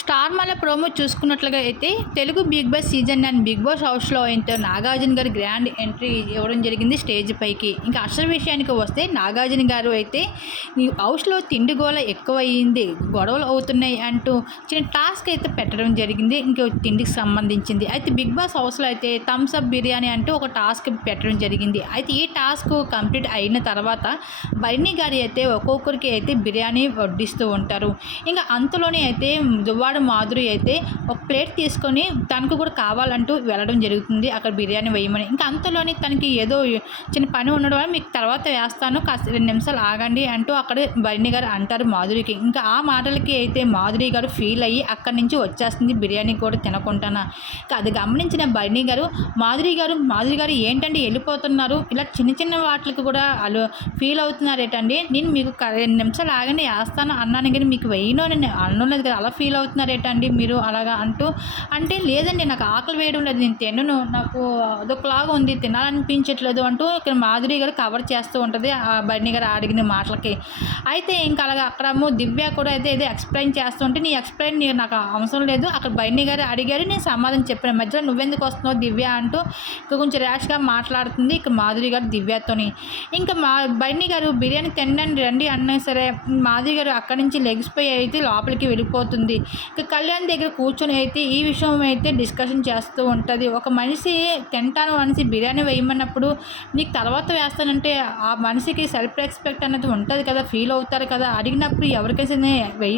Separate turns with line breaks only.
Star మళ్ళీ promo చూసుకున్నట్లుగా అయితే Telugu Bigg Boss season and Bigg Boss హౌస్లో అయితే నాగార్జున గారు గ్రాండ్ ఎంట్రీ ఇవ్వడం జరిగింది స్టేజ్ పైకి. ఇంకా అసలు విషయానికి వస్తే నాగార్జున గారు అయితే ఈ హౌస్లో తిండి గోల ఎక్కువయ్యింది గొడవలు అవుతున్నాయి అంటూ చిన్న టాస్క్ అయితే పెట్టడం జరిగింది ఇంకా తిండికి సంబంధించింది. అయితే బిగ్ బాస్ హౌస్లో అయితే థమ్స్ అప్ బిర్యానీ అంటూ ఒక టాస్క్ పెట్టడం జరిగింది. అయితే ఈ టాస్క్ కంప్లీట్ అయిన తర్వాత బర్నీ గారి అయితే ఒక్కొక్కరికి అయితే బిర్యానీ వడ్డిస్తూ ఉంటారు. ఇంకా అంతలోనే అయితే దువ్వాడ మాధురి అయితే ఒక ప్లేట్ తీసుకొని తనకు కూడా కావాలంటూ వెళ్ళడం జరుగుతుంది. అక్కడ బిర్యానీ వేయమని. ఇంకా అంతలోని తనకి ఏదో చిన్న పని ఉండడం వల్ల మీకు తర్వాత వేస్తాను. కాస్త రెండు నిమిషాలు ఆగండి అంటూ అక్కడ బరిణి గారు అంటారు మాధురికి. ఇంకా ఆ మాటలకి అయితే మాధురి గారు ఫీల్ అయ్యి అక్కడి నుంచి వచ్చేస్తుంది బిర్యానీ కూడా తినకుంటానా ఇంకా అది గమనించిన బరిణి గారు మాధురి గారు మాధురి గారు ఏంటంటే వెళ్ళిపోతున్నారు? ఇలా చిన్న చిన్న వాటికి కూడా వాళ్ళు ఫీల్ అవుతున్నారేటండి? నేను మీకు రెండు నిమిషాలు ఆగండి వేస్తాను అన్నాను కానీ మీకు వెయ్యను నేను అనలేదు కదా. అలా ఫీల్ అవుతున్నారేటండి మీరు అలాగా అంటూ అంటే లేదండి నాకు ఆకలి వేయడం లేదు నేను తినను నాకు అదొకలాగా ఉంది తినాలనిపించట్లేదు అంటూ ఇక్కడ మాధురి గారు కవర్ చేస్తూ ఉంటుంది ఆ బర్ణి గారు అడిగిన మాటలకి. అయితే ఇంకా అలాగా అక్కడ దివ్య కూడా అయితే ఏదో ఎక్స్ప్లెయిన్ చేస్తూ ఉంటే నీ ఎక్స్ప్లెయిన్ నాకు అవసరం లేదు అక్కడ బర్ణి గారు అడిగారు నేను సమాధానం చెప్పిన మధ్యలో నువ్వెందుకు వస్తున్నావు దివ్య అంటూ ఇంకా కొంచెం ర్యాష్గా మాట్లాడుతుంది ఇక మాధురి గారు దివ్యతోని. ఇంకా మా బర్ణి గారు బిర్యానీ తినండి రండి అన్నా సరే మాధురి గారు అక్కడి నుంచి లెగిసిపోయి అయితే లోపలికి వెళ్ళిపోతుంది. ఇక కళ్యాణ్ దగ్గర కూర్చొని అయితే ఈ విషయం అయితే డిస్కషన్ చేస్తూ ఉంటుంది. ఒక మనిషి తింటాను మనిషి బిర్యానీ వేయమన్నప్పుడు నీకు తర్వాత వేస్తానంటే ఆ మనిషికి సెల్ఫ్ రెస్పెక్ట్ అనేది ఉంటుంది కదా ఫీల్ అవుతారు కదా. అడిగినప్పుడు ఎవరికైనా వెయ్యి